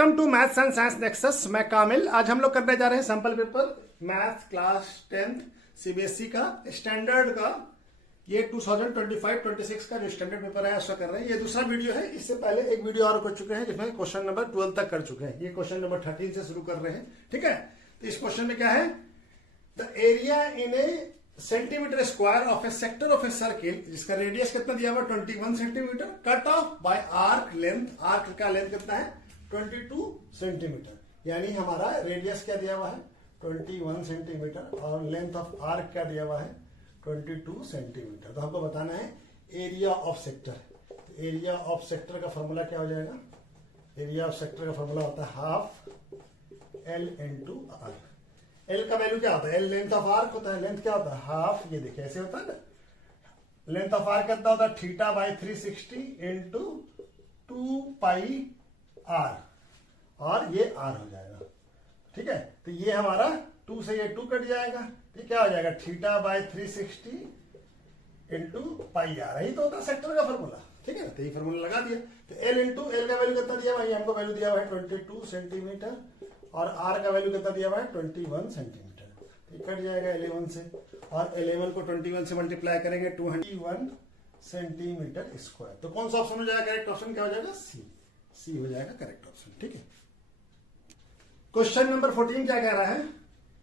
Welcome to maths and science nexus. मैं कामिल। आज हम लोग करने जा रहे हैं sample paper math class 10th CBSE का स्टैंडर्ड का। ये 2025-26 का जो स्टैंडर्ड पेपर है उसका कर रहे हैं। ये दूसरा वीडियो है। इससे पहले एक वीडियो और कर चुके हैं जिसमें क्वेश्चन नंबर 12 तक कर चुके हैं। ये क्वेश्चन नंबर 13 से शुरू कर रहे हैं। ठीक है, तो इस क्वेश्चन में क्या है, the area in a centimetre square of a sector of a circle जिसका रेडियस कितना दिया हुआ 21 centimetre, cut off by arc length. Arc का लेंथ कितना है 22 सेंटीमीटर, यानी हमारा रेडियस क्या दिया हुआ है 21 सेंटीमीटर और लेंथ ऑफ आर्क क्या दिया हुआ है 22 सेंटीमीटर। तो हमको बताना है area of sector. Area of sector का फॉर्मूला क्या हो जाएगा, एरिया ऑफ सेक्टर का फॉर्मूला होता है half L into R. L का वैल्यू क्या होता है, एल लेंथ ऑफ आर्क होता है, लेंथ क्या होता है हाफ। ये देखिए ऐसे होता है ना, लेंथ ऑफ आर्क कितना होता है theta by 360 into 2 pi R, और ये आर हो जाएगा। ठीक है, तो ये हमारा 2 से ये 2 कट जाएगा, तो क्या हो जाएगा theta by 360 into pi R. यही तो होता है सेक्टर का फॉर्मूला। ठीक है, तो ये फॉर्मूला लगा दिया। तो एल इंटू एल का वैल्यू कितना दिया भाई, हमको वैल्यू दिया हुआ है 22 सेंटीमीटर और आर का वैल्यू कितना दिया हुआ है 21 सेंटीमीटर। तो कट जाएगा 11 से, और 11 को 21 से मल्टीप्लाई करेंगे 201 सेंटीमीटर स्क्वायर। तो कौन सा ऑप्शन हो जाएगा करेक्ट ऑप्शन, क्या हो जाएगा सी हो जाएगा करेक्ट ऑप्शन। ठीक है, क्वेश्चन नंबर 14 क्या कह रहा है,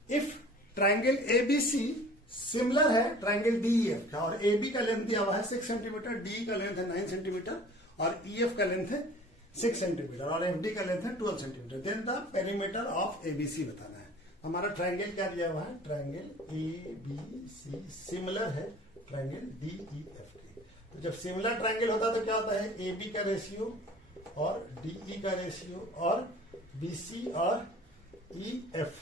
इफ ट्राइंगल एबीसी सिमिलर है ट्राइंगल डीईएफ का, और एबी का लेंथ दिया हुआ है 6 सेंटीमीटर, डी का लेंथ है 9 सेंटीमीटर और ईएफ का लेंथ है 6 सेंटीमीटर और एफडी का लेंथ है 12 centimetre, then the perimeter of ABC बताना है। हमारा ट्राइंगल क्या दिया हुआ है, ट्राइंगल एबीसी सिमिलर है ट्राइंगल डीईएफ के। तो जब सिमिलर ट्राइंगल होता है तो क्या होता है, एबी का रेशियो और डीई का रेशियो और बीसी और ईएफ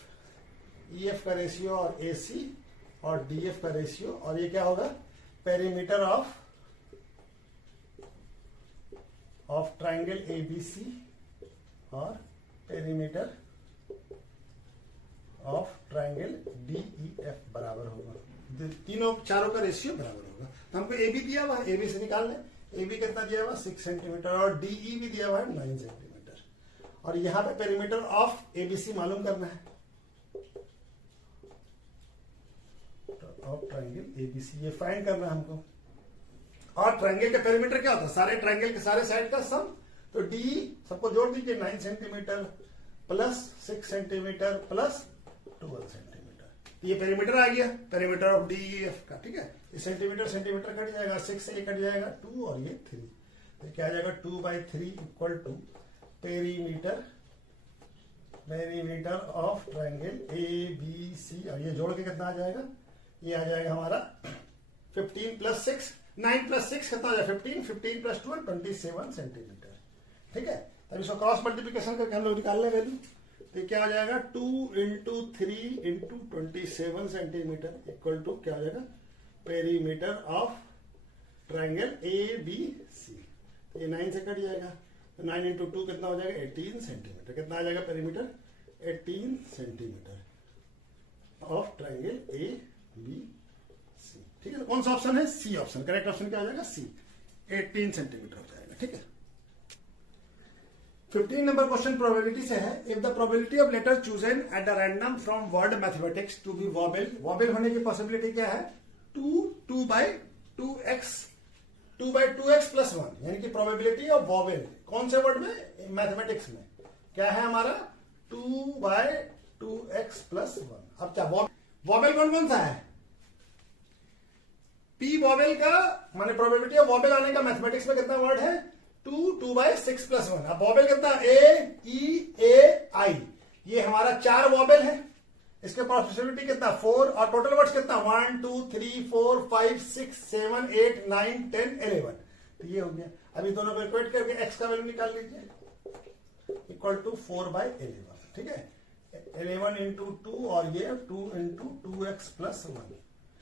का रेशियो और एसी और डीएफ का रेशियो, और ये क्या होगा पेरीमीटर ऑफ ट्राइंगल एबीसी और पेरीमीटर ऑफ ट्राइंगल डीईएफ बराबर होगा, तीनों चारों का रेशियो बराबर होगा। तो हमको एबी दिया हुआ है, एबी से निकाल लें। एबी कितना दिया हुआ 6 सेंटीमीटर और डीई भी दिया हुआ है 9 सेंटीमीटर, और यहां पे पेरीमीटर ऑफ एबीसी मालूम करना है, ऑफ ट्राइंगल एबीसी ये फाइंड करना है हमको। और ट्राइंगल का पेरीमीटर क्या होता है, सारे ट्राइंगल के सारे साइड का सम। तो डी सबको जोड़ दीजिए, 9 centimetre plus 6 centimetre plus 12 centimetre, तो ये पेरीमीटर आ गया, पेरीमीटर ऑफ डीईएफ का। ठीक है, ये सेंटीमीटर सेंटीमीटर कट जाएगा, 6 से ये कट जाएगा 2 और ये 3, तो क्या आ जाएगा 2/3 equal to perimeter of triangle ABC, और ये जोड़ के कितना आ जाएगा, ये आ जाएगा हमारा 15 प्लस 6, 9 प्लस 6 कितना आ जाएगा 15 प्लस 2 27 सेंटीमीटर। ठीक है, तब इसको क्रॉस मल्टीप्लीकेशन करके हम लोग निकाल लें वैल्यू, तो क्या आ जाएगा 2 into 3 into 27 centimetre equal to क्या आ जाएगा पेरीमीटर ऑफ ट्राइंगल एबीसी। तो ये 9 से कट जाएगा, तो 9 इंटू 2 कितना हो जाएगा 18 सेंटीमीटर। कितना आ जाएगा perimeter 18 centimetre of triangle ABC. ठीक है, तो कौन सा ऑप्शन है, सी ऑप्शन। करेक्ट ऑप्शन क्या हो जाएगा सी, 18 सेंटीमीटर हो जाएगा। ठीक है, 15 नंबर क्वेश्चन प्रोबेबिलिटी से है। If the probability of letter chosen at the random from word mathematics to be wobble, wobble होने की पॉसिबिलिटी क्या है 2/2x प्लस 1, यानी कि प्रोबेबिलिटी ऑफ वॉबल कौन से वर्ड में, मैथमेटिक्स में क्या है हमारा 2/2x प्लस 1। अब क्या वॉबल कौन सा है, पी वॉबल का माने प्रोबेबिलिटी ऑफ वॉबल आने का मैथमेटिक्स में कितना वर्ड है 2/6 प्लस 1। अब वॉबल कितना ए ई ए आई, ये हमारा 4 वॉबल है, इसके पॉसिबिलिटी कितना 4, और टोटल वर्ड्स कितना 1 2 3 4 5 6 7 8 9 10 11। तो ये हो गया। अभी दोनों को इक्वेट करके एक्स का वैल्यू निकाल लीजिए इक्वल टू 4/11। ठीक है, 11 इंटू 2 और ये 2 इंटू 2x प्लस 1,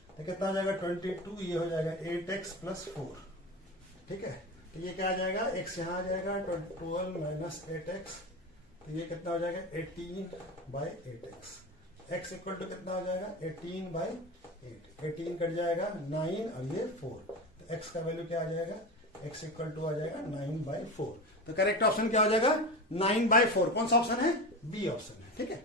तो कितना आ जाएगा 22, ये हो जाएगा 8x प्लस 4। ठीक है, तो ये क्या आ जाएगा, x यहाँ आ जाएगा 12 माइनस 8x, तो ये कितना हो जाएगा 18/8x। x इक्वल टू कितना हो जाएगा 18/8, 18 कट जाएगा 9 और ये 4, तो x का वैल्यू क्या आ जाएगा, x इक्वल टू आ जाएगा 9/4। तो करेक्ट ऑप्शन क्या हो जाएगा 9/4। कौन सा ऑप्शन है? बी ऑप्शन है। ठीक है।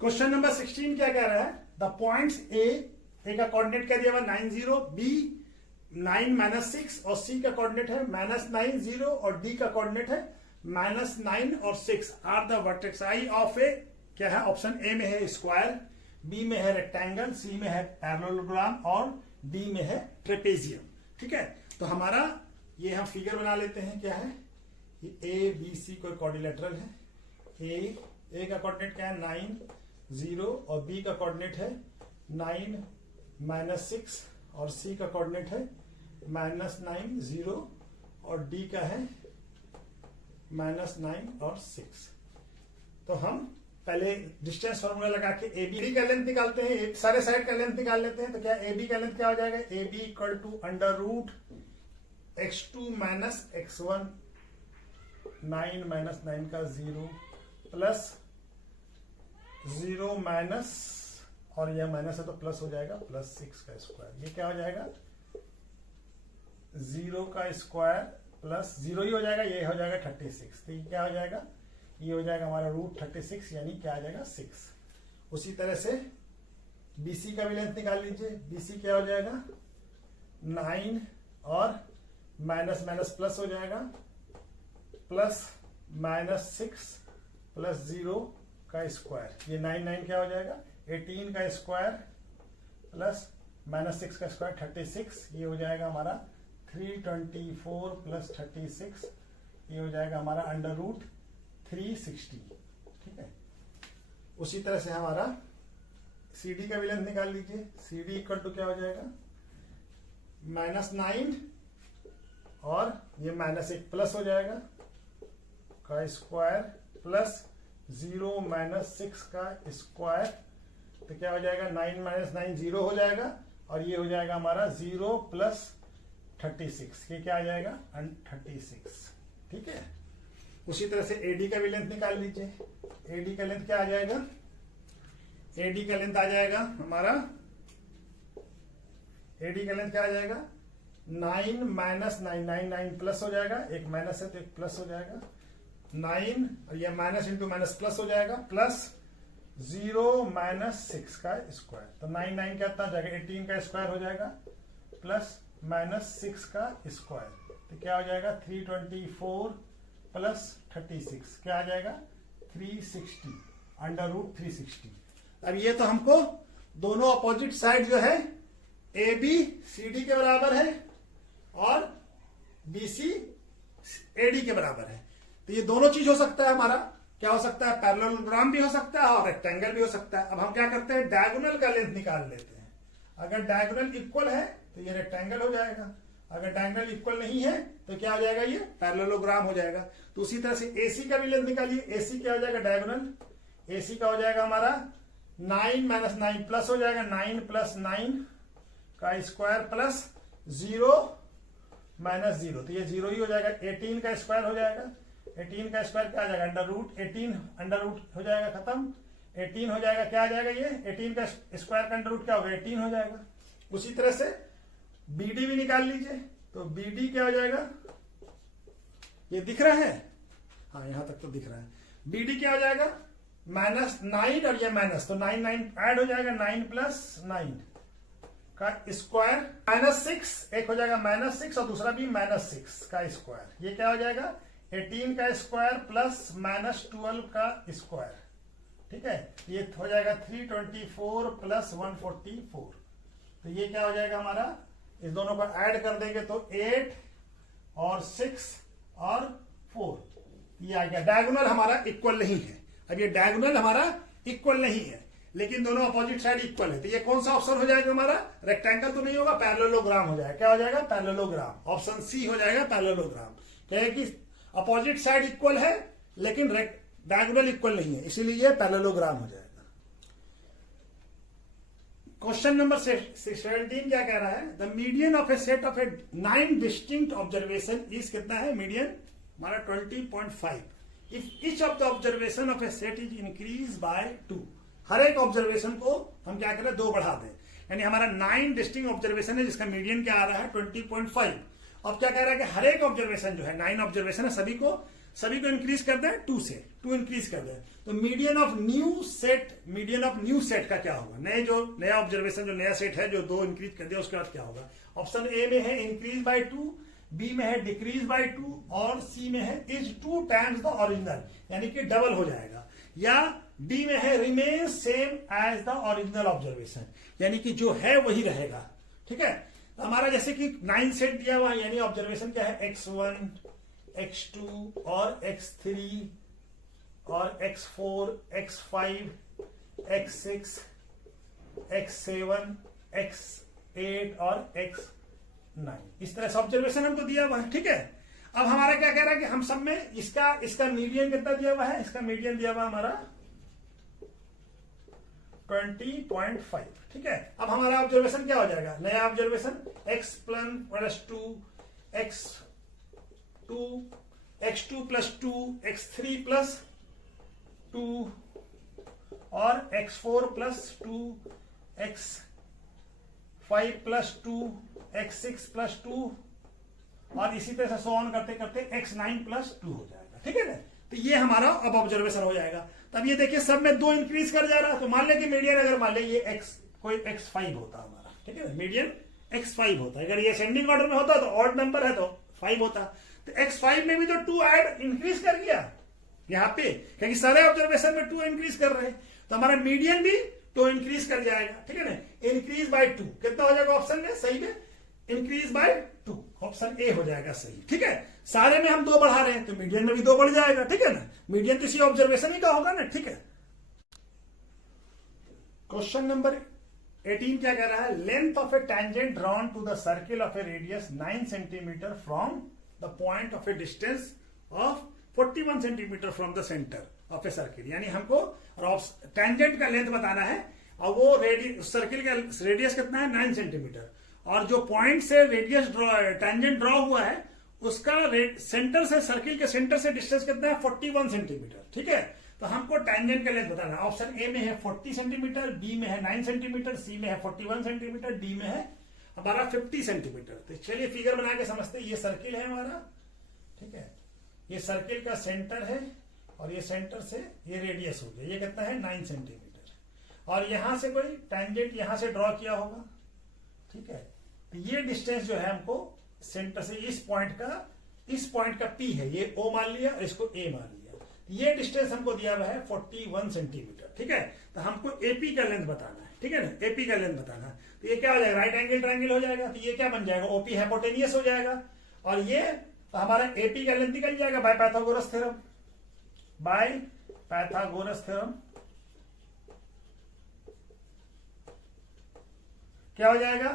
क्वेश्चन नंबर 16 क्या कह रहा है? द पॉइंट्स ए का कोऑर्डिनेट क्या दिया हुआ 9 0, बी 9 -6 और सी का कोऑर्डिनेट है -9 0 और डी का कोऑर्डिनेट है -9 और 6 are the vertex I of A. क्या है? ऑप्शन ए में है स्क्वायर, बी में है रेक्टेंगल, सी में है पैरेललोग्राम और डी में है ट्रेपेजियम। ठीक है। तो हमारा ये हम फिगर बना लेते हैं। क्या है? ये ए बी सी कोई क्वाड्रिलेटरल है। ए का कोऑर्डिनेट क्या है 9 0 और बी का कोऑर्डिनेट है 9 -6 और सी का कोऑर्डिनेट है -9 0 और डी का है -9 और 6। तो हम पहले डिस्टेंस फॉर्मूला लगा के ए बी का लेंथ निकालते हैं, सारे साइड का लेंथ निकाल लेते हैं। तो क्या ए बी का लेंथ क्या हो जाएगा? A B equal to √(x2 - x1) 9 - 9 का 0 प्लस 0 माइनस और यह माइनस है तो प्लस हो जाएगा +6 का स्क्वायर। ये क्या हो जाएगा 0 का स्क्वायर प्लस 0 ही हो जाएगा, ये हो जाएगा 36। तो ये क्या हो जाएगा? ये हो जाएगा हमारा √36 यानी क्या आ जाएगा 6। उसी तरह से BC का भी लेंथ निकाल लीजिए। BC क्या हो जाएगा 9 और माइनस माइनस प्लस हो जाएगा प्लस -6 प्लस 0 का स्क्वायर। ये 9 क्या हो जाएगा 18 का स्क्वायर प्लस -6 का स्क्वायर 36। ये हो जाएगा हमारा 324 प्लस 36। ये हो जाएगा हमारा √360। ठीक है। उसी तरह से हमारा CD का भी लेंथ निकाल लीजिए। CD इक्वल टू क्या हो जाएगा -9 और ये -1 प्लस हो जाएगा का स्क्वायर प्लस 0 -6 का स्क्वायर। तो क्या हो जाएगा 9 - 9 0 हो जाएगा और ये हो जाएगा हमारा 0 प्लस 36। ये क्या आ जाएगा 36। ठीक है। उसी तरह से AD का भी लेंथ निकाल लीजिए। AD का लेंथ क्या आ जाएगा? AD का लेंथ आ जाएगा हमारा AD का लेंथ क्या आ जाएगा 9 - 9 9 प्लस हो जाएगा, एक माइनस है तो एक प्लस हो जाएगा 9 और ये माइनस इंटू माइनस प्लस हो जाएगा प्लस 0 -6 का स्क्वायर। तो 9 क्या आता जाएगा 18 का स्क्वायर हो जाएगा प्लस -6 का स्क्वायर। तो क्या हो जाएगा 324 प्लस 36 क्या आ जाएगा 360 √360। अब ये तो हमको दोनों अपोजिट साइड जो है AB CD के बराबर है और BC AD के बराबर है। तो ये दोनों चीज हो सकता है हमारा। क्या हो सकता है? पैरेललोग्राम भी हो सकता है और रेक्टेंगल भी हो सकता है। अब हम क्या करते हैं डायगोनल का लेंथ निकाल लेते हैं। अगर डायगोनल इक्वल है तो ये रेक्टेंगल हो जाएगा, अगर डायगोनल इक्वल नहीं है तो क्या हो जाएगा ये पैरेललोग्राम हो जाएगा। तो उसी तरह से AC का भी लेंथ निकालिए। AC क्या हो जाएगा डायगोनल? AC का हो जाएगा हमारा 9 - 9 प्लस हो जाएगा 9 + 9 का स्क्वायर प्लस 0 - 0। तो ये 0 ही हो जाएगा। 18 का स्क्वायर हो जाएगा। 18 का स्क्वायर क्या आ जाएगा √18 अंडर हो जाएगा खत्म। 18 हो जाएगा क्या आ जाएगा ये 18 का स्क्वायर का अंडर क्या होगा 18 हो जाएगा। उसी तरह से BD भी निकाल लीजिए। तो BD क्या हो जाएगा ये दिख रहा है? हाँ यहां तक तो दिख रहा है। BD क्या हो जाएगा -9 और ये माइनस तो 9 9 ऐड हो जाएगा 9 + 9 का स्क्वायर -6 एक हो जाएगा -6 और दूसरा भी -6 का स्क्वायर। ये क्या हो जाएगा 18 का स्क्वायर प्लस -12 का स्क्वायर। ठीक है। ये हो जाएगा 324 प्लस 144। तो ये क्या हो जाएगा हमारा इस दोनों को ऐड कर देंगे तो 8 और 6 और 4 ये आ गया। डायगोनल हमारा इक्वल नहीं है। अब ये डायगोनल हमारा इक्वल नहीं है लेकिन दोनों अपोजिट साइड इक्वल है। तो ये कौन सा ऑप्शन हो जाएगा हमारा? रेक्टेंगल तो नहीं होगा, पैरेललोग्राम हो जाएगा। क्या हो जाएगा? पैरेललोग्राम। ऑप्शन सी हो जाएगा पैरेललोग्राम। क्या है कि अपोजिट साइड इक्वल है लेकिन डायगोनल इक्वल नहीं है, इसीलिए ये पैरेललोग्राम हो जाएगा। क्वेश्चन नंबर 17 क्या कह रहा है? The median of A set of A 9 distinct observation is कितना है? मीडियन हमारा 20.5 if each of the observation of A set is increase by 2। हर एक ऑब्जर्वेशन को हम क्या करें 2 बढ़ा दें। यानी हमारा 9 डिस्टिंक्ट ऑब्जर्वेशन है जिसका मीडियन क्या आ रहा है 20.5 अब क्या कह रहा है कि हर एक ऑब्जर्वेशन जो है 9 ऑब्जर्वेशन है, सभी को इंक्रीज कर दें 2 से, 2 इंक्रीज कर दें। तो मीडियन ऑफ न्यू सेट का क्या होगा? नया ऑब्जर्वेशन जो नया सेट है जो 2 इंक्रीज कर दिया उसके बाद क्या होगा? ऑप्शन ए में है इंक्रीज बाय 2, बी में है डिक्रीज बाय 2 और सी में है इज 2 टाइम्स द ओरिजिनल, यानी कि डबल हो जाएगा, या डी में है remain same as the original observation, यानी कि जो है वही रहेगा। ठीक है, तो हमारा जैसे कि 9 सेट दिया हुआ है, यानी ऑब्जर्वेशन क्या है? x1, x2 और x3 और x4, x5, x6, x7, x8 और x9, इस तरह से ऑब्जर्वेशन हमको दिया हुआ है। ठीक है, अब हमारा क्या कह रहा है कि हम सब में इसका मीडियन कितना दिया हुआ है? इसका मीडियन दिया हुआ हमारा 20.5। ठीक है, अब हमारा ऑब्जर्वेशन क्या हो जाएगा? नया observation x plus 2, x2 plus 2, x3 plus 2 और x4 plus 2, x5 plus 2, x6 plus 2 और इसी तरह से सो ऑन करते करते x9 प्लस 2 हो जाएगा। ठीक है ना, तो ये हमारा अब ऑब्जर्वेशन हो जाएगा। तब ये देखिए सब में 2 इंक्रीज कर जा रहा है, तो मान ले कि मीडियन अगर मान ले ये कोई x5 होता हमारा, ठीक है ना, मीडियन x5 होता है। अगर ये असेंडिंग ऑर्डर में होता तो ऑड नंबर है तो 5 होता, तो x5 में भी तो 2 ऐड इंक्रीज कर गया यहाँ पे, क्योंकि सारे ऑब्जर्वेशन में 2 इंक्रीज कर रहे हैं, तो हमारा मीडियन भी 2 इंक्रीज कर जाएगा। ठीक है ना, इंक्रीज बाय 2 कितना हो जाएगा ऑप्शन में? सही में इंक्रीज बाय 2, ऑप्शन ए हो जाएगा सही। ठीक है, सारे में हम 2 बढ़ा रहे हैं तो मीडियन में भी 2 बढ़ जाएगा। ठीक है ना, मीडियन तो इसी ऑब्जर्वेशन ही का होगा ना। ठीक है, क्वेश्चन नंबर 18 क्या कह रहा है? Length of a tangent drawn to the circle of a radius 9 centimetre from the point of a distance of 41 centimetre from the centre of a circle, यानी हमको टेंजेंट का लेंथ बताना है और वो सर्किल का रेडियस कितना है? 9 सेंटीमीटर, और जो पॉइंट से रेडियस टेंजेंट ड्रॉ हुआ है उसका सेंटर से, सर्किल के सेंटर से डिस्टेंस कितना है? 41 सेंटीमीटर। ठीक है, तो हमको टेंजेंट का लेंथ बताना है। ऑप्शन ए में है 40 सेंटीमीटर, बी में है 9 सेंटीमीटर, सी में है 41 सेंटीमीटर, डी में है हमारा 50 सेंटीमीटर। तो चलिए फिगर बना के समझते हैं। ये सर्किल है हमारा, ठीक है, ये सर्किल का सेंटर है और ये सेंटर से ये रेडियस हो गया, ये कितना है? 9 सेंटीमीटर, और यहां से कोई टेंजेंट यहां से ड्रॉ किया होगा। ठीक है, तो ये डिस्टेंस जो है हमको सेंटर से इस पॉइंट का P है, ये O मान लिया और इसको A मान लिया, ये डिस्टेंस हमको दिया हुआ है 41 सेंटीमीटर। ठीक है, तो हमको AP का लेंथ बताना है। ठीक है ना, AP का लेंथ बताना है, तो ये क्या हो जाएगा? राइट एंगल ट्रायंगल हो जाएगा, तो ये क्या बन जाएगा? OP हाइपोटेनियस हो जाएगा, और ये तो हमारा AP का लेंथ निकल जाएगा बाय पाइथागोरस थ्योरम। क्या हो जाएगा?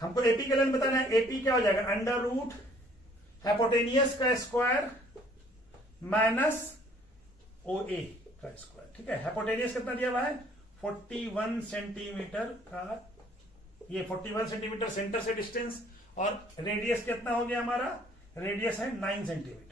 हमको एपी का लेंथ बताना है। एपी क्या हो जाएगा? अंडर रूट हाइपोटेनियस का स्क्वायर माइनस OA का स्क्वायर। ठीक है, हाइपोटेनियस कितना दिया हुआ है? 41 सेंटीमीटर का, ये 41 सेंटीमीटर सेंटर से डिस्टेंस, और रेडियस कितना हो गया हमारा? रेडियस है 9 सेंटीमीटर।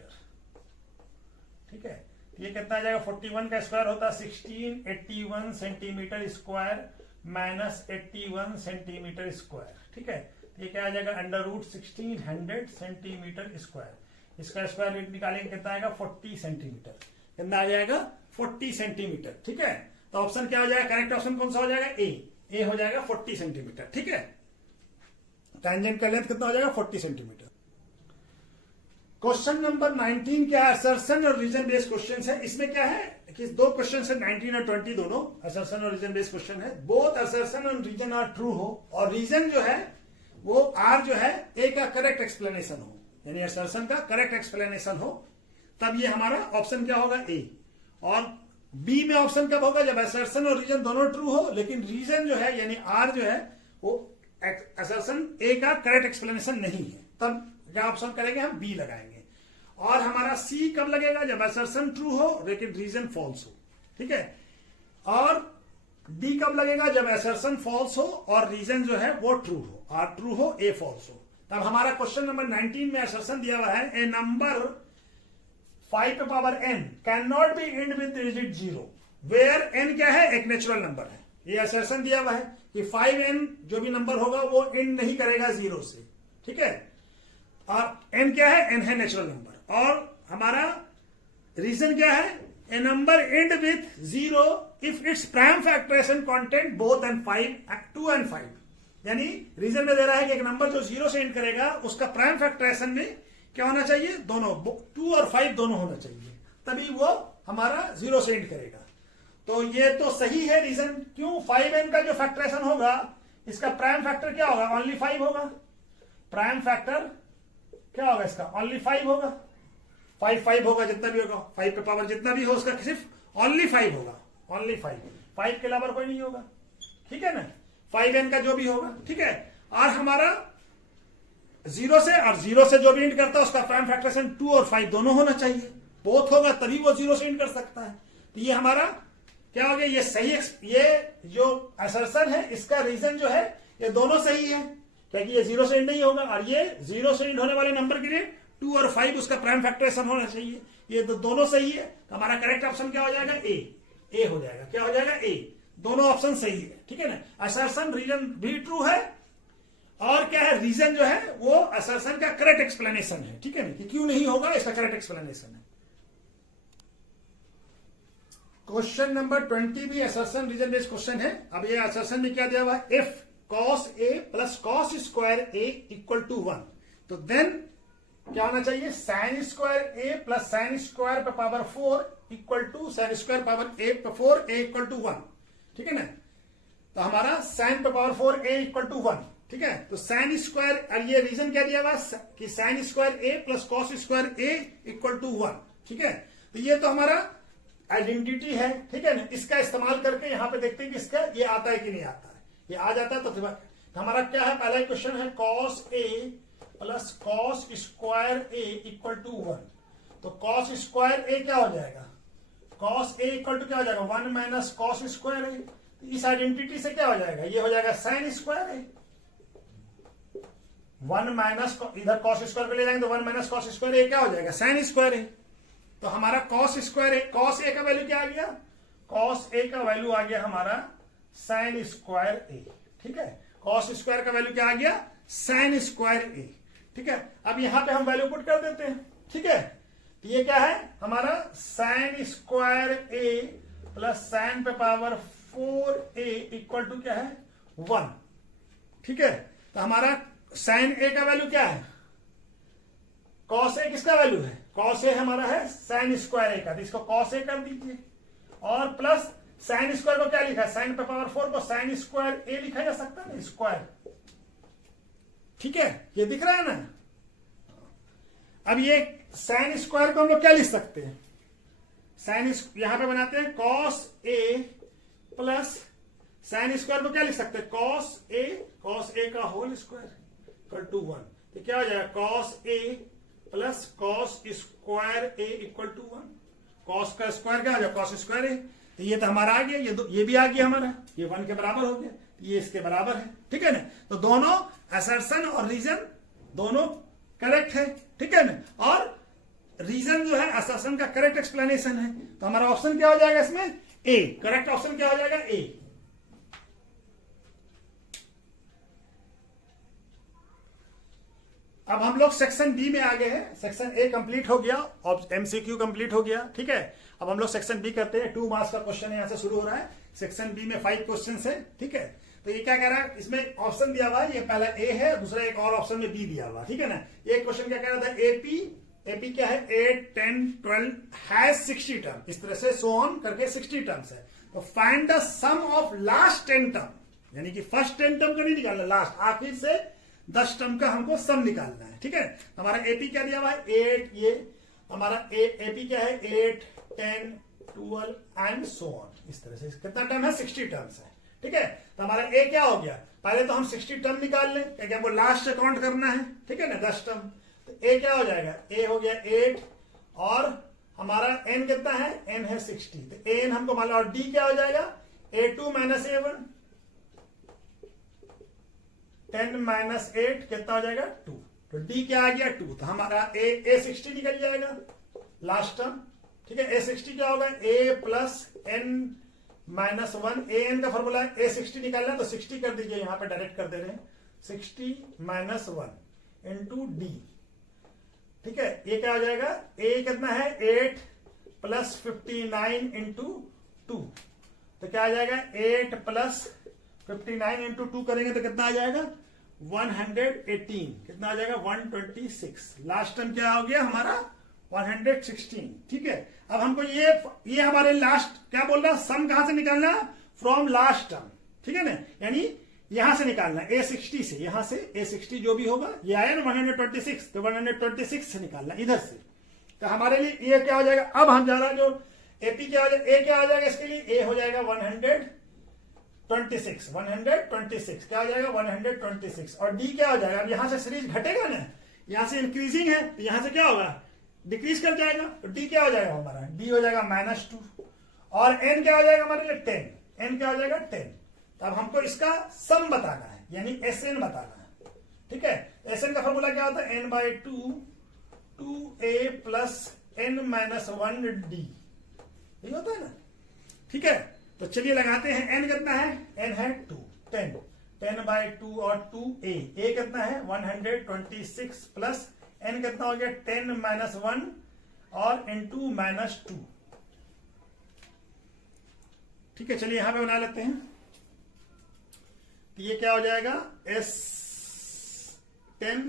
ठीक है, ये कितना आ जाएगा? 41 का स्क्वायर होता है 1681 centimetre square minus 81 centimetre square. ठीक है, ये क्या आ जाएगा? Under root 1600 centimetre square. इसका स्क्वायर रूट निकालेंगे कितना आएगा? 40 सेंटीमीटर। कितना आ जाएगा? 40 सेंटीमीटर। ठीक है, तो ऑप्शन क्या हो जाएगा? करेक्ट ऑप्शन कौन सा हो जाएगा? ए हो जाएगा 40 सेंटीमीटर। ठीक है, टेंजेंट का लेंथ कितना हो जाएगा? 40 सेंटीमीटर। क्वेश्चन नंबर 19 क्या है? असर्शन और रीजन बेस्ड क्वेश्चन है। इसमें क्या है कि 2 क्वेश्चन है, 19 और 20 दोनों असर्शन और रीजन बेस्ड क्वेश्चन है। बोथ असर्शन और रीजन आर ट्रू हो, और रीजन जो है वो आर जो है ए का करेक्ट एक्सप्लेनेशन हो, यानी असर्शन का करेक्ट एक्सप्लेनेशन हो, तब ये हमारा ऑप्शन क्या होगा? ए। और बी में ऑप्शन कब होगा? जब असर्शन और रीजन दोनों ट्रू हो, लेकिन रीजन जो है यानी आर जो है वो असर्शन ए का करेक्ट एक्सप्लेनेशन नहीं है, तब क्या ऑप्शन करेंगे? हम बी लगाएंगे। और हमारा सी कब लगेगा? जब असर्शन ट्रू हो लेकिन रीजन फॉल्स हो। ठीक है, और डी कब लगेगा? जब असर्शन फॉल्स हो और रीजन जो है वो ट्रू हो, आर ट्रू हो, ए फॉल्स हो। तब हमारा क्वेश्चन नंबर 19 में असर्शन दिया हुआ है, ए नंबर 5 पे power n can not be and with digit 0 where n क्या है? एक नेचुरल नंबर है। ये असर्शन दिया हुआ है कि 5n जो भी नंबर होगा वो एंड नहीं करेगा 0 से। ठीक है, और n क्या है, n है नेचुरल नंबर। और हमारा रीजन क्या है, a number end with 0 if it's prime factorisation content both and 2 and 5। यानी रीजन में दे रहा है कि एक नंबर जो 0 से एंड करेगा उसका प्राइम फैक्टराइजेशन में क्या होना चाहिए, दोनों 2 और 5 दोनों होना चाहिए, तभी वो हमारा 0 से एंड करेगा। तो ये तो सही है रीजन। क्यों, 5n का जो फैक्टराइजेशन होगा इसका प्राइम फैक्टर क्या होगा, ओनली 5 होगा। प्राइम फैक्टर क्या होगा इसका, ओनली 5 होगा। 5 होगा, जितना भी होगा 5 पे पावर जितना भी हो उसका सिर्फ ओनली 5 होगा, ओनली 5 के अलावा कोई नहीं होगा, ठीक है ना। 5n का जो भी होगा, ठीक है। और हमारा 0 से जो भी एंड करता है उसका प्राइम फैक्टराइजेशन 2 और 5 दोनों होना चाहिए, बोथ होगा तभी वो 0 से एंड कर सकता है। तो ये हमारा क्या हो गया, ये सही, ये जो असर्शन है इसका रीजन जो है ये दोनों सही है, क्योंकि ये 0 से एंड नहीं होगा और ये 0 से एंड होने वाले नंबर के लिए 2 और 5 उसका प्राइम फैक्टराइजेशन होना चाहिए। ये तो दोनों सही है, तो हमारा करेक्ट ऑप्शन क्या हो जाएगा, ए हो जाएगा। क्या हो जाएगा, ए। दोनों ऑप्शन सही है, ठीक है ना। असर्शन रीजन भी ट्रू है और क्या है, रीजन जो है वो असर्शन का करेक्ट एक्सप्लेनेशन है, ठीक है ना, कि क्यों नहीं होगा इसका करेक्ट एक्सप्लेनेशन है। क्वेश्चन नंबर 20 भी असर्शन रीजन बेस्ड क्वेश्चन है। अब ये असर्शन में क्या दिया हुआ है, if cos a plus cos square a equal to 1, तो देन क्या होना चाहिए, sin square a plus sin square पे power 4 equal to sin square power a पे 4 a इक्वल टू 1, ठीक है ना। तो हमारा sin पे पावर 4 a इक्वल टू 1, ठीक है। तो sin स्क्वायर, और ये रीजन क्या दिया हुआ कि sin square a plus cos square a equal to 1, ठीक है। तो ये तो हमारा आइडेंटिटी है, ठीक है ना। इसका इस्तेमाल करके यहां पे देखते हैं कि इसका ये आता है कि नहीं आता है। ये आ जाता है तो हमारा क्या है, पहला क्वेश्चन है cos a plus cos square a equal to 1। तो cos स्क्वायर a क्या हो जाएगा, cos a इक्वल टू क्या हो जाएगा, 1 माइनस cos स्क्वायर a। इस आइडेंटिटी से क्या हो जाएगा, ये हो जाएगा sin स्क्वायर a। 1 माइनस, इधर cos स्क्वायर को ले जाएंगे तो 1 माइनस cos स्क्वायर a क्या हो जाएगा, sin स्क्वायर a। तो हमारा cos square a, cos a का वैल्यू क्या आ गया, cos a का वैल्यू आ गया हमारा sin स्क्वायर a, ठीक है। cos स्क्वायर का वैल्यू क्या आ गया, sin स्क्वायर a, ठीक है। अब यहां पे हम वैल्यू पुट कर देते हैं, ठीक है। तो ये क्या है हमारा sin square a plus sin पे पावर 4a इक्वल टू क्या है, 1, ठीक है। तो हमारा sin a का वैल्यू क्या है, cos a किसका वैल्यू है, cos a हमारा है sin स्क्वायर a का, तो इसको cos a कर दीजिए। और प्लस sin स्क्वायर को क्या लिखा है, sin पे पावर 4 को sin स्क्वायर a लिखा जा सकता है ना, स्क्वायर, ठीक है। ये दिख रहा है ना। अब ये sin स्क्वायर को हम लोग क्या लिख सकते हैं, sin यहां पे बनाते हैं cos a plus sin square को क्या लिख सकते हैं, cos a का होल स्क्वायर इक्वल टू 1। तो क्या हो जाएगा, cos a plus cos square a equal to 1। cos का स्क्वायर क्या हो जाएगा, cos स्क्वायर a। तो ये तो हमारा आ गया, ये भी आ गया हमारा, ये 1 के बराबर हो गया, ये इसके बराबर है, ठीक है ना। तो दोनों असर्शन और रीजन दोनों करेक्ट है, ठीक है ना। और रीजन जो है असर्शन का करेक्ट एक्सप्लेनेशन है। तो हमारा ऑप्शन क्या हो जाएगा इसमें, ए। करेक्ट ऑप्शन क्या हो जाएगा, ए। अब हम लोग सेक्शन बी में आ गए हैं। सेक्शन ए कंप्लीट हो गया और एमसीक्यू कंप्लीट हो गया, ठीक है। अब हम लोग सेक्शन बी करते हैं। 2 मार्क्स का क्वेश्चन यहां से शुरू हो रहा है। सेक्शन बी में 5 क्वेश्चन है, ठीक है। तो ये क्या कह रहा है, इसमें ऑप्शन दिया हुआ है, ये पहला ए है, दूसरा एक और ऑप्शन में बी दिया हुआ, ठीक है ना। ये क्वेश्चन क्या कह रहा था, एपी क्या है, 8 10 12 हैज 60 टर्म, इस तरह से सो ऑन करके 60 टर्म्स है। तो find the sum of last 10 term, यानी कि फर्स्ट 10 टर्म का नहीं निकालना, लास्ट आखिर से 10 टर्म का हमको सम निकालना है, ठीक है। हमारा एपी क्या दिया हुआ है, 8, ये हमारा एपी क्या है, 8 10 12 एंड सो ऑन, इस तरह से कितना टर्म है, 60 टर्म्स है, ठीक है। तो हमारा ए क्या हो गया, पहले तो हम 60 टर्म निकाल लें, क्योंकि हमको लास्ट से काउंट करना है, ठीक है ना, 10 टर्म। तो ए क्या हो जाएगा, ए हो गया 8 और हमारा एन कितना है, एन है 60। तो एन हमको मान लो, और डी क्या हो जाएगा, A2 माइनस A1, 10 माइनस 8 कितना हो जाएगा, 2। तो डी क्या आ गया, 2। तो हमारा ए 60 निकल जाएगा लास्ट टर्म, ठीक है। ए 60 क्या होगा, ए plus N minus 1, A N का फॉर्मूला है, ए 60 निकालना है तो 60 कर दीजिए, यहां पे डायरेक्ट कर दे रहे हैं, 60 माइनस 1 इंटू डी, ठीक है, ये क्या हो जाएगा, ए कितना है 8 प्लस 59 इंटू 2, तो क्या आ जाएगा 8 प्लस 59 इंटू 2 करेंगे तो कितना आ जाएगा 118, कितना आ जाएगा 126। लास्ट टर्म क्या हो गया हमारा 116। ठीक है, अब हमको ये हमारे लास्ट क्या बोल रहा है, सम कहां से निकालना, फ्रॉम लास्ट टर्म। ठीक है ना, यानी यहां से निकालना A60 से, यहां से A60 जो भी होगा, ये आया ना 126, तो 126 से निकालना इधर से। तो हमारे लिए ये क्या हो जाएगा, अब हम जा रहा जो AP क्या हो जाएगा, A क्या हो जाएगा इसके लिए, A हो जाएगा 126 क्या हो जाएगा 126, और D क्या हो जाएगा, अब यहां से सीरीज घटेगा ना, यहां से इंक्रीजिंग है तो यहां से क्या होगा डिक्रीज कर जाएगा, तो D क्या हो जाएगा हमारा, D हो जाएगा -2, और N क्या हो जाएगा हमारे लिए 10, N क्या हो जाएगा 10। अब हमको इसका सम बताना है, यानी SN बताना है। ठीक है, SN का फॉर्मूला क्या होता है, n/2 2a प्लस n-1d, यही होता है ना। ठीक है, तो चलिए लगाते हैं, n कितना है, n है 2, 10/2 और 2a, a कितना है 126 प्लस n कितना हो गया 10-1 और इंटू -2। ठीक है, चलिए यहां पे बना लेते हैं, तो ये क्या हो जाएगा S10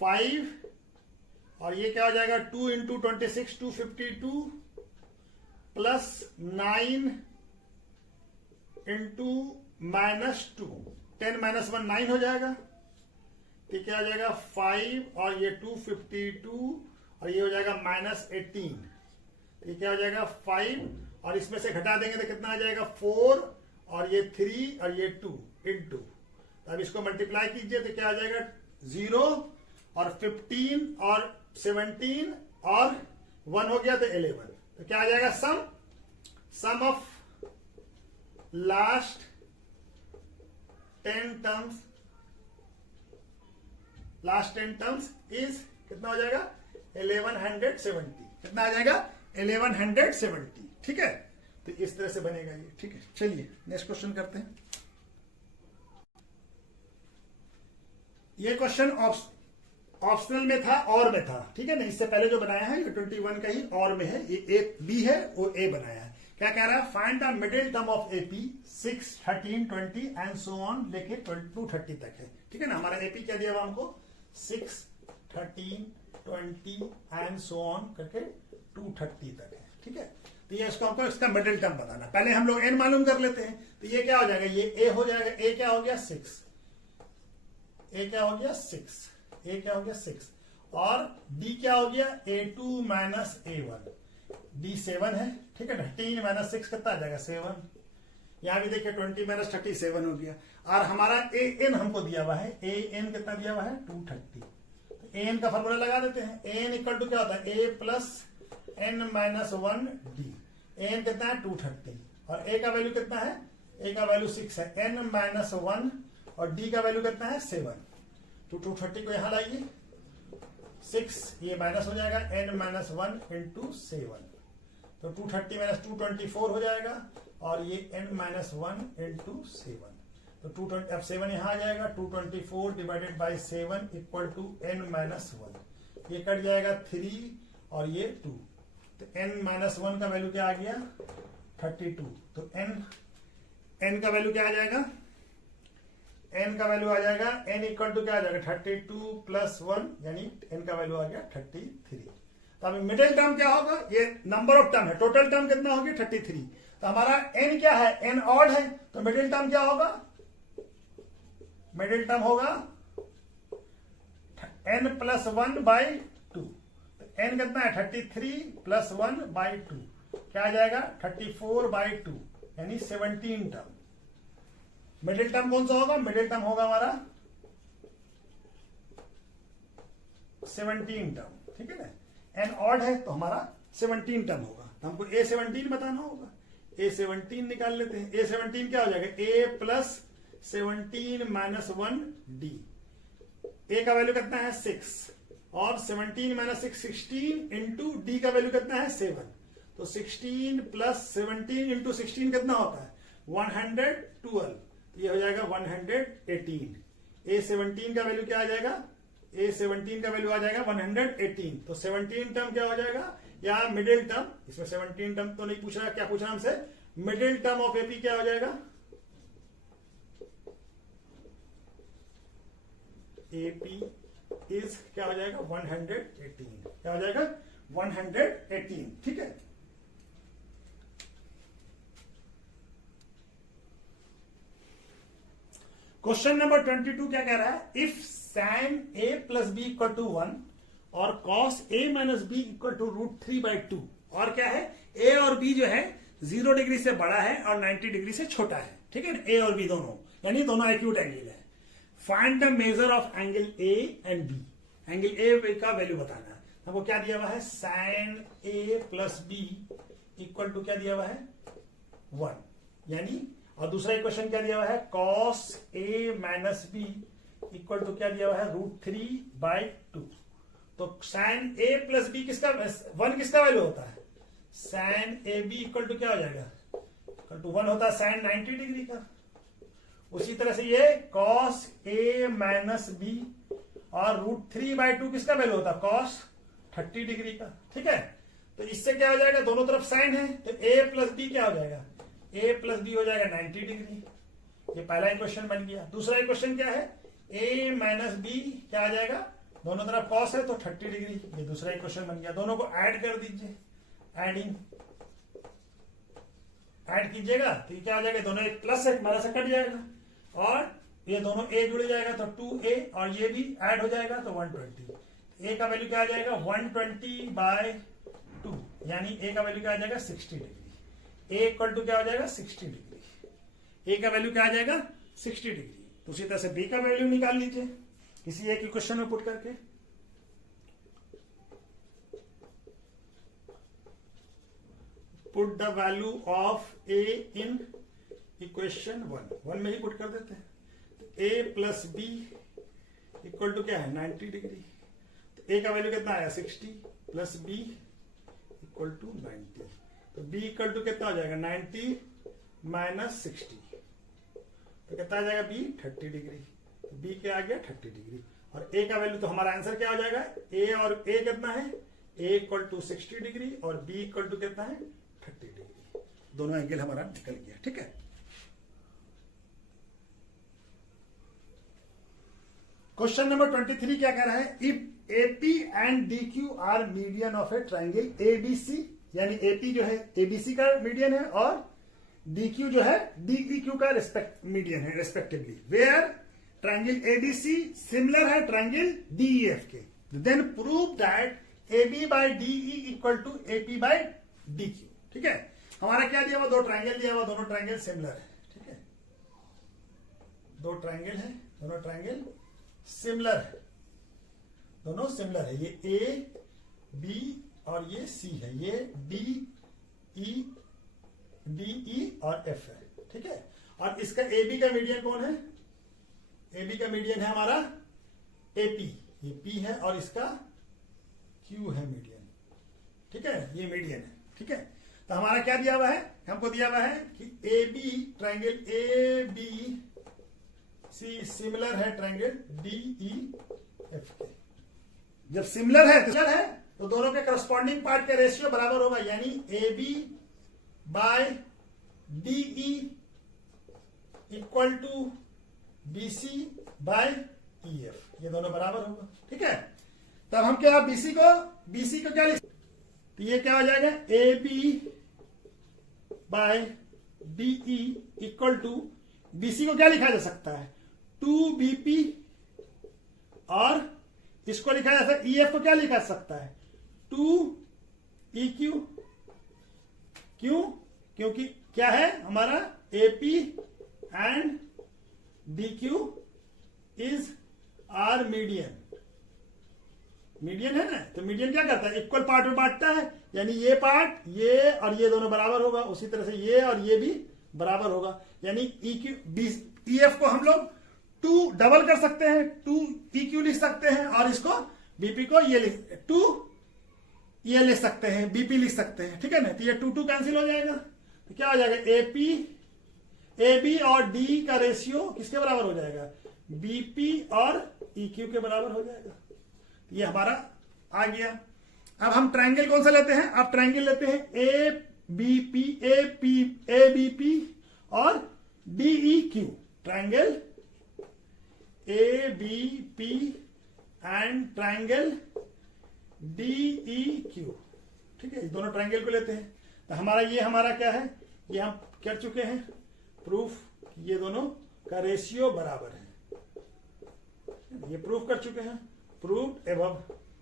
5, और ये क्या हो जाएगा 2 इंटू 26 252 प्लस 9 इंटू -2, 10-1 9 हो जाएगा, तो क्या हो जाएगा 5 और ये 252 और ये हो जाएगा -18, ये क्या हो जाएगा 5 और इसमें से घटा देंगे तो कितना आ जाएगा 4 और ये 3 और ये 2 इंटू, अब इसको मल्टीप्लाई कीजिए तो क्या आ जाएगा 0 और 15 और 17 और 1 हो गया तो 11, तो क्या आ जाएगा sum of last 10 terms, last 10 terms is कितना हो जाएगा 1170, कितना आ जाएगा 1170। ठीक है, तो इस तरह से बनेगा ये। ठीक है, चलिए नेक्स्ट क्वेश्चन करते हैं। ये क्वेश्चन ऑप्शनल में था और में था, ठीक है ना, इससे पहले जो बनाया है ये 21 का ही और में है, ये एक बी है वो ए बनाया है। क्या कह रहा है, find the middle term of AP 6 13 20 and so on लेके 230 तक है। ठीक है ना, हमारा एपी क्या दिया हुआ हमको 6 13 20 एंड सो ऑन करके 230 तक है। ठीक है, तो ये इसको हमको इसका मिडिल टर्म बताना, पहले हम लोग एन मालूम कर लेते हैं, तो ये क्या हो जाएगा, ये ए हो जाएगा, ए क्या हो गया 6, ए क्या हो गया 6, ए क्या हो गया 6, और डी क्या हो गया A2 माइनस A1, डी 7 है। ठीक है ना, 13 माइनस 6 कितना आ जाएगा 7, यहां भी देखिए 20 माइनस 37 हो गया, और हमारा ए एन हमको दिया हुआ है, ए एन कितना दिया हुआ है 230, तो ए एन का फॉर्मूला लगा देते हैं, ए एन इक्वल टू क्या होता है ए plus n-1 D, A N कितना है 230 और ए का वैल्यू कितना है, ए का वैल्यू 6 है, n-1 और डी का वैल्यू कितना है 7, तो 230 को यहां लाइए, 6 ये माइनस हो जाएगा n-1 इंटू 7, तो 230 माइनस 224 हो जाएगा, और ये n-1 इंटू 7, तो 220, अब 7 यहां आ जाएगा, 224 divided by 7 equal to n-1, ये कट जाएगा 3 और ये 2, तो n-1 का वैल्यू क्या आ गया 32, तो n का वैल्यू क्या आ जाएगा, n का वैल्यू आ जाएगा n इक्वल टू क्या आ जाएगा 32 प्लस 1, यानी n का वैल्यू आ गया 33। तो अभी मिडिल टर्म क्या होगा, ये नंबर ऑफ टर्म है, टोटल टर्म कितना होगी 33, तो हमारा n क्या है, n ऑड है, तो मिडिल टर्म क्या होगा, मिडिल टर्म होगा n प्लस 1 बाई 2, तो n कितना है 33 प्लस 1 बाई 2, क्या आ जाएगा 34 बाई 2, यानी 17 टर्म। मिडिल टर्म कौन सा होगा, मिडिल टर्म होगा हमारा 17 टर्म। ठीक है ना, n ऑड है तो हमारा 17 टर्म होगा, तो हमको A17 बताना होगा, A17 निकाल लेते हैं, A17 क्या हो जाएगा A plus 17 minus 1 D, A का वैल्यू कितना है 6 और 17 माइनस 6 16 इंटू डी का वैल्यू कितना है 7, तो 16 प्लस 17 इंटू 16 कितना होता है 112, ये हो जाएगा 118। A17 का वैल्यू क्या आ जाएगा A17 का वैल्यू आ जाएगा 118। तो 17 टर्म क्या हो जाएगा, या मिडिल टर्म, इसमें 17 टर्म तो नहीं पूछ रहा, क्या पूछ रहा हमसे, मिडिल टर्म ऑफ एपी क्या हो जाएगा, एपी इज क्या हो जाएगा 118, क्या हो जाएगा 118। ठीक है, क्वेश्चन नंबर 22 क्या कह रहा है, if sin a plus B equal to 1 और cos a minus B equal to √3/2, और क्या है, a और b जो है 0 डिग्री से बड़ा है और 90 डिग्री से छोटा है। ठीक है, a और b दोनों, यानी दोनों एक्यूट एंगल है। Find the measure of angle a and b, angle a का वैल्यू बताना है। हमको क्या दिया हुआ है, sin a plus B equal to क्या दिया हुआ है 1, यानी, और दूसरा इक्वेशन क्या दिया हुआ है, cos a minus B equal to क्या दिया हुआ है √3/2। तो sin a प्लस बी किसका 1 किसका वैल्यू होता है, sin a b equal to क्या हो जाएगा, इक्वल टू 1 होता है sin 90 डिग्री का। उसी तरह से ये cos a माइनस बी और √3/2 किसका वैल्यू होता है, cos 30 डिग्री का। ठीक है, तो इससे क्या हो जाएगा, दोनों तरफ साइन है, तो a प्लस बी क्या हो जाएगा, a प्लस बी हो जाएगा 90 डिग्री। ये पहला इक्वेशन बन गया। दूसरा इक्वेशन क्या है, a माइनस बी क्या आ जाएगा, दोनों तरफ cos है तो 30 डिग्री, ये दूसरा इक्वेशन बन गया। दोनों को ऐड कर दीजिए, एडिंग ऐड कीजिएगा तो ये क्या आ जाएगा, दोनों एक प्लस है हमारा से कट जाएगा, और ये दोनों a जुड़ जाएगा तो 2a, और ये भी ऐड हो जाएगा तो 120। a का वैल्यू क्या आ जाएगा 120/2, यानी a का वैल्यू क्या आ जाएगा 60 डिग्री। a इक्वल टू क्या हो जाएगा 60 डिग्री, a का वैल्यू क्या आ जाएगा 60 डिग्री। तो उसी तरह से b का वैल्यू निकाल लीजिए किसी एक इक्वेशन में पुट करके। Put the value of a in equation 1 में ही पुट कर देते हैं। तो a plus B equal to क्या है 90 डिग्री। तो a का वैल्यू कितना आया 60 प्लस b इक्वल टू 90। तो b इक्वल टू कितना हो जाएगा 90 माइनस 60, तो कितना आ जाएगा b 30 डिग्री। तो b क्या आ गया 30 डिग्री। और a का वैल्यू, तो हमारा आंसर क्या हो जाएगा, a और a कितना है, a इक्वल टू 60 डिग्री और b इक्वल टू कितना है 30 डिग्री। दोनों एंगल हमारा निकल गया। ठीक है, क्वेश्चन नंबर 23 क्या कह रहा है, इफ AP एंड DQ आर median of a triangle ABC, यानी AP जो है ABC का मीडियन है और DQ जो है DEQ का मीडियन है respectively, where triangle ABC similar है ट्राइंगल DEF के, then prove that AB by DE equal to AP by DQ। ठीक है, हमारा क्या दिया हुआ, दो ट्राइंगल दिया हुआ, दोनों ट्राइंगल सिमिलर है। ठीक है, दो ट्राइंगल है, दोनों ट्राइंगल सिमिलर है, दोनों सिमिलर है। ये A B और ये C है, ये DE और F है। ठीक है, और इसका AB का मीडियन कौन है, AB का मीडियन है हमारा AP, ये P है और इसका Q है मीडियन। ठीक है, ये मीडियन है। ठीक है, तो हमारा क्या दिया हुआ है, हमको दिया हुआ है कि AB ट्राइंगल ABC सिमिलर है ट्राइंगल DEF के। जब सिमिलर है तो दोनों के करस्पॉन्डिंग पार्ट का रेशियो बराबर होगा, यानी AB by DE equal to BC by EF, ये दोनों बराबर होगा। ठीक है, तब हम क्या BC को क्या लिख, तो ये क्या हो जाएगा AB by DE equal to, BC को क्या लिखा जा सकता है 2BP, और इसको लिखा जा सकता है EF को क्या लिखा जा सकता है 2EQ। क्यों, क्योंकि क्या है हमारा AP and DQ is are median, median है ना, तो मीडियन क्या करता है इक्वल पार्ट में बांटता है, यानी ये पार्ट ये और ये दोनों बराबर होगा, उसी तरह से ये और ये भी बराबर होगा, यानी EF को हम लोग 2 डबल कर सकते हैं, 2EQ लिख सकते हैं, और इसको BP को ये 2 ये लिख सकते हैं, BP लिख सकते हैं। ठीक है ना, तो ये 2 कैंसिल हो जाएगा, तो क्या हो जाएगा AB और DE का रेशियो किसके बराबर हो जाएगा, BP और EQ के बराबर हो जाएगा। ये हमारा आ गया। अब हम ट्रायंगल कौन सा लेते हैं? अब ट्रायंगल लेते हैं ए बी पी और D E Q. Triangle A B P and triangle D E Q. ठीक है, दोनों ट्रायंगल को लेते हैं। तो हमारा क्या है, ये हम कर चुके हैं प्रूफ, ये दोनों का रेशियो बराबर है। ये प्रूफ कर चुके हैं, प्रूफ एवं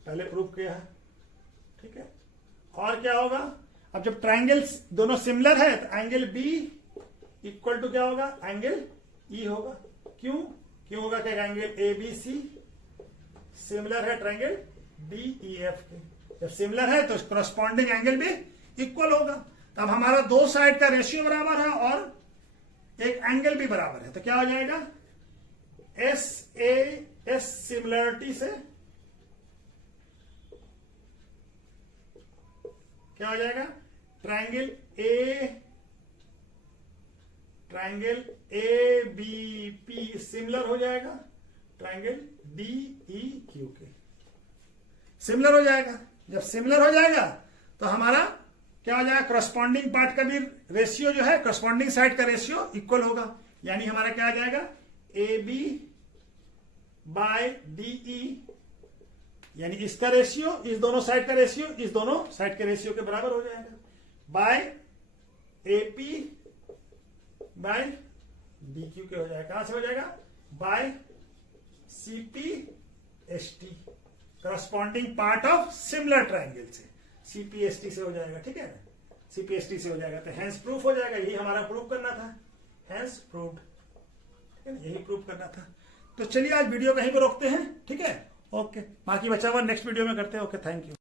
पहले प्रूफ किया है। ठीक है, और क्या होगा? अब जब ट्रायंगल्स दोनों सिमिलर है तो एंगल बी इक्वल टू क्या होगा? एंगल ई होगा। क्यों होगा? क्या angle A B C similar है ट्रायंगल डी ई एफ के। जब सिमिलर है तो करस्पॉन्डिंग एंगल भी इक्वल होगा। तब हमारा दो साइड का रेशियो बराबर है और एक एंगल भी बराबर है। तो क्या हो जाएगा? एस सिमिलरिटी से क्या हो जाएगा? Triangle A B P similar हो जाएगा ट्रायंगल डी ई क्यू के। सिमिलर हो जाएगा। जब सिमिलर हो जाएगा तो हमारा क्या हो जाएगा? करस्पॉन्डिंग पार्ट का भी रेशियो जो है, करस्पॉन्डिंग साइड का रेशियो इक्वल होगा। यानी हमारा क्या आ जाएगा? A B by D E, यानी इसका रेशियो इस दोनों साइड का रेशियो इस दोनों साइड के रेशियो के बराबर हो जाएगा, by A P by D Q के हो जाएगा। कहां से हो जाएगा? By C P S T, corresponding part of similar triangle से सीपीएसटी से हो जाएगा। ठीक है, सीपीएसटी से हो जाएगा। तो हैंस प्रूफ हो जाएगा। यही हमारा प्रूफ करना था, हैंस प्रूव्ड। यही प्रूफ करना था। तो चलिए आज वीडियो कहीं पर रोकते हैं। ठीक है, ओके, बाकी बचा हुआ नेक्स्ट वीडियो में करते हैं। Okay, thank you.